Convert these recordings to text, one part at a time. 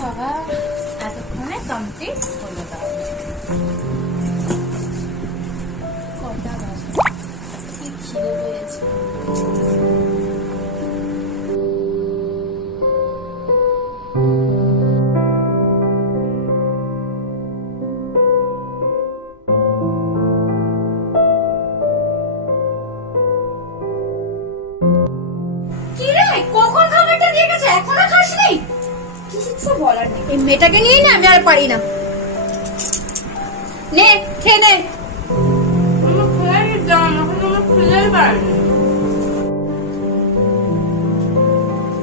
বাবা এতক্ষণে কমপ্লিট হলো। কটা বাজে? কি খিদে পেয়েছে। কি রে, কখন খাবারটা দিয়ে গেছে, এখনো খাসনি? কিছু বলার নেই, এই মেয়েটাকে নিয়েই না আমি আর পারি না। নে খেয়ে নে।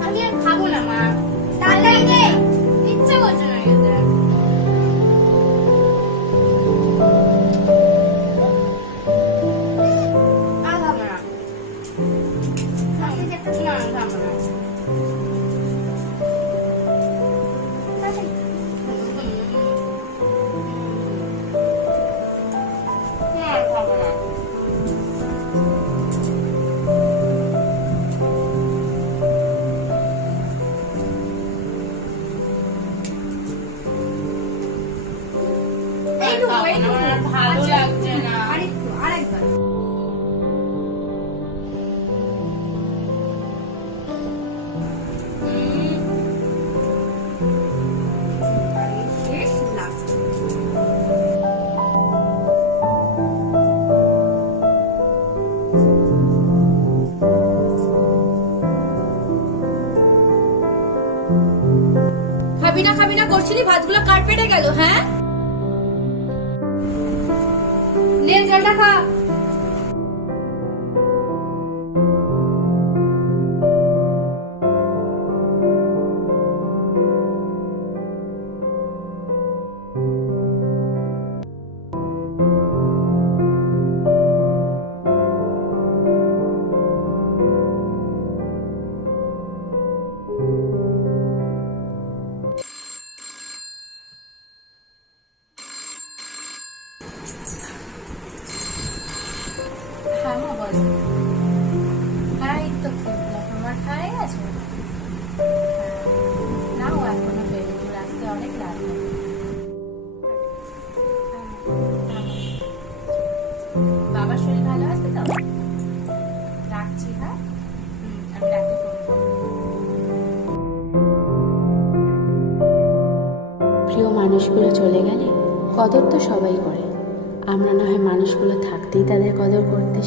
আমি আর খাবো না মা, তাড়াতাড়ি নে, ইচ্ছা করছে না খেতে। আর খাবো না, খাবো না। ভালো লাগছে না, আরেকটু আরেকবার। খাবি না করছিলি, ভাতগুলো কার পেটে গেল? হ্যাঁ, নে জলটা খা। হ্যাঁ মা বল। হ্যাঁ এই তো তোমার খাই আছে না, ও এখনো বেরোতে, রাস্তে অনেক রাত হবে। বাবার শরীর ভালো আছে তো? রাখছি। হ্যাঁ, আমি রাতে ফোন করবো। প্রিয় মানুষগুলো চলে গেলে কদর তো সবাই করে, আমরা না হয় মানুষগুলো থাকতেই তাদের কদর করতে